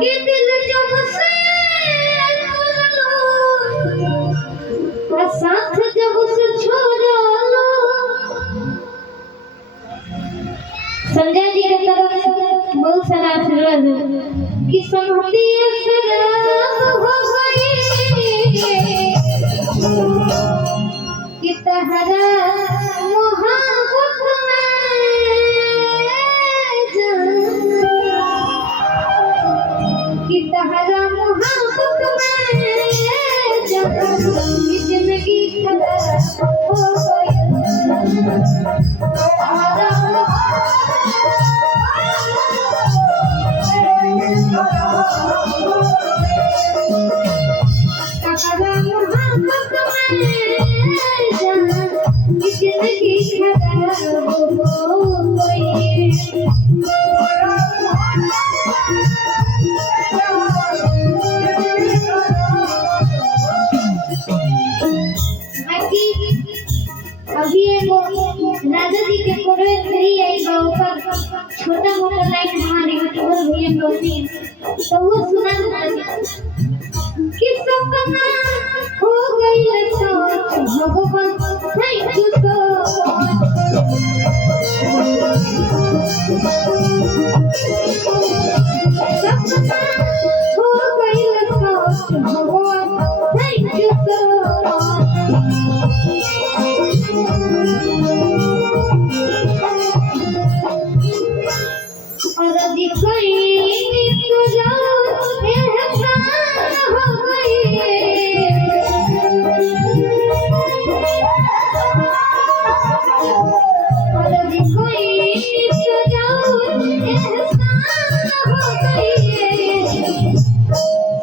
कि दिल जब से और साथ जब से छोड़ा लो। संजय जी की तरफ से बहुत सारा आशीर्वाद कि संहति शराब हो गई कि तहरा मोहब्बत में कि तहरा मोहब्बत में जिंदगी खराब हो गई। अभी राजा जी के कोरे फ्री आई ऊपर छोटा मोटा लाइन हमारे यूट्यूबर भैया लोग तो वो सुना कि सपना हो गई सोच भगवान थैंक यू सो सपना हो गई सोच भगवान थैंक यू सो और दिखाई तो जाओ एहसान हो गई और दिखाई तो जाओ एहसान हो गई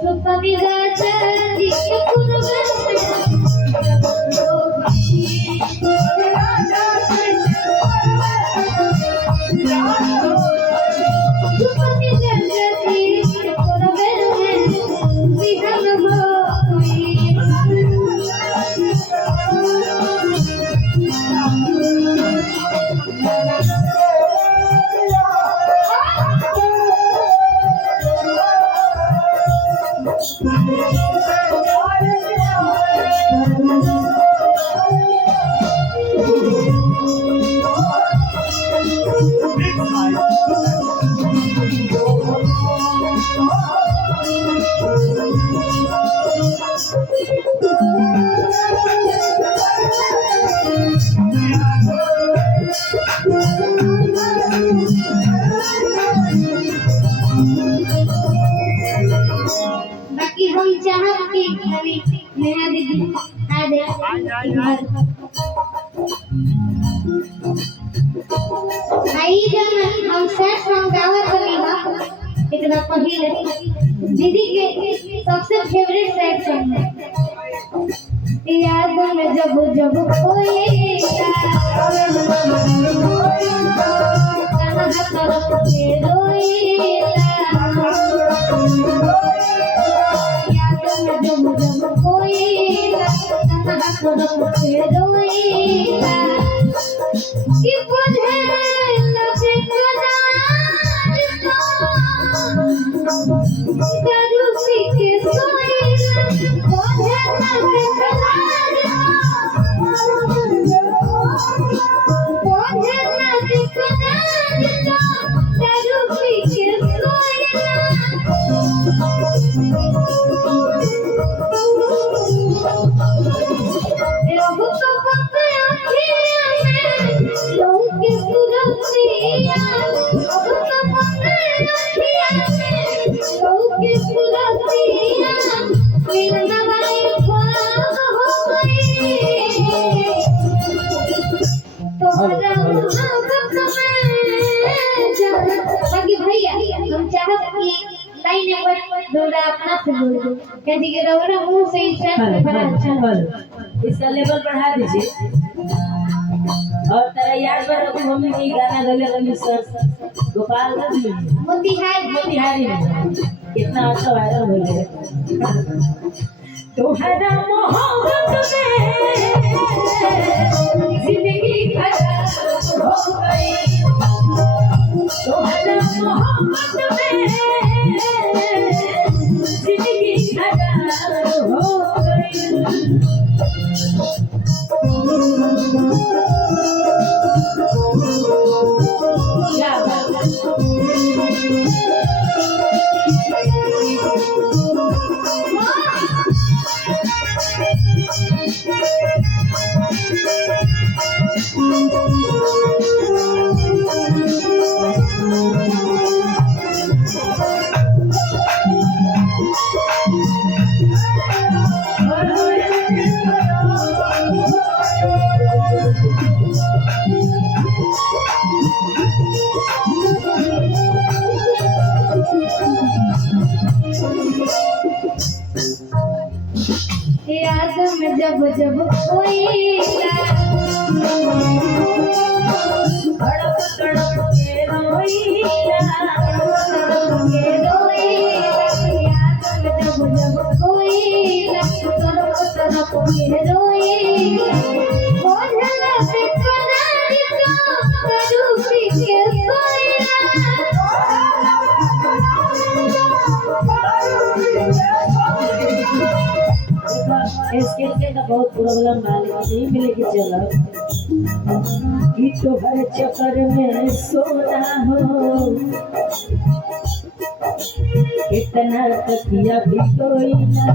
सुपनी राजा जी के कुर्बान बाकी हम चाहब कि नया दीदी आ जाए आई जब हम सैड सॉन्ग गावत रही इतना पहले दीदी के सबसे फेवरेट सैड सॉन्ग है याद में जब जब खोएगा कहाँ तरफ से रोएगा याद में जब जब खोएगा कहाँ तरफ से रोएगा कि बुझे लगे दारू पी के सोएगा बुझे लगे अपना से बोल दो कैसे कि रवरा मुंह से इच्छा से बड़ा अच्छा इसका लेवल बढ़ा दीजिए और तेरा याद पर रखो मम्मी ने गाना गले गले सर गोपालगंज में मोतिहारी में कितना अच्छा वायरल हो गया तुम्हारा मोहब्बत में जिंदगी खराब हो गई तुम्हारा मोहब्बत में जिंदगी खराब हो गई। क्या बात है? याद में जब जब खोईला तड़प तड़प के रोईला, के रोईला। याद में जब जब खोईला तरफ तरफ के रोईला। बोझला पे करारी तो रूपी के इसके का बहुत प्रॉब्लम मालिक नहीं मिलेगी। चलो कि तो हर चक्कर में सोना हो, इतना तकिया भी कोई ना।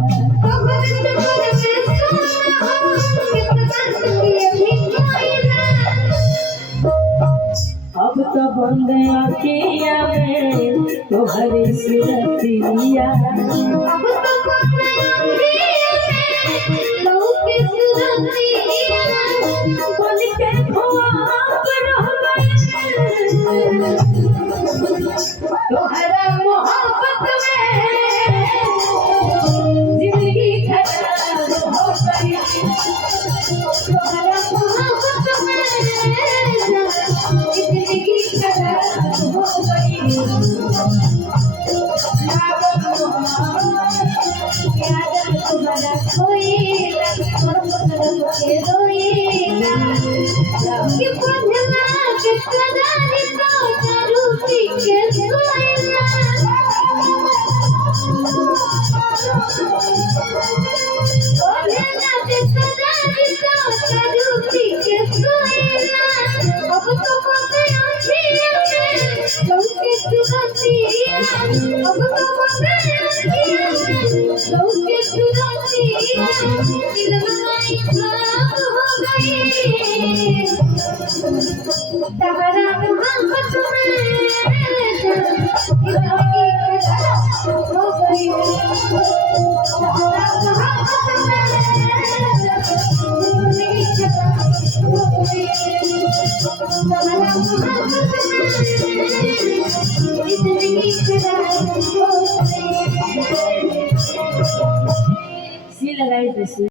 अब तो बंद आँखिया में तुम्हारी सुरतिया, तुम्हारा मोहब्बत में जिंदगी खराब हो गई। तुम्हारा मोहब्बत में जिंदगी खराब हो गई। याद तुम्हारा खोईला तरफ के रोईला। कि बोझला के करारी तो रूपी के सोईला। बोझला के करारी तो रूपी के सोईला। अब तो बंदे आँखिया में लौके सुरतिया। अब तो बंदे आँखिया में लौके सुरतिया। दिल में खराब हो गई। तहरा मोहब्बत में जिंदगी खराब हो गई। तहरा मोहब्बत में जिंदगी खराब हो गई। तहरा मोहब्बत में जिंदगी खराब हो गई। सी लगाई तो सी।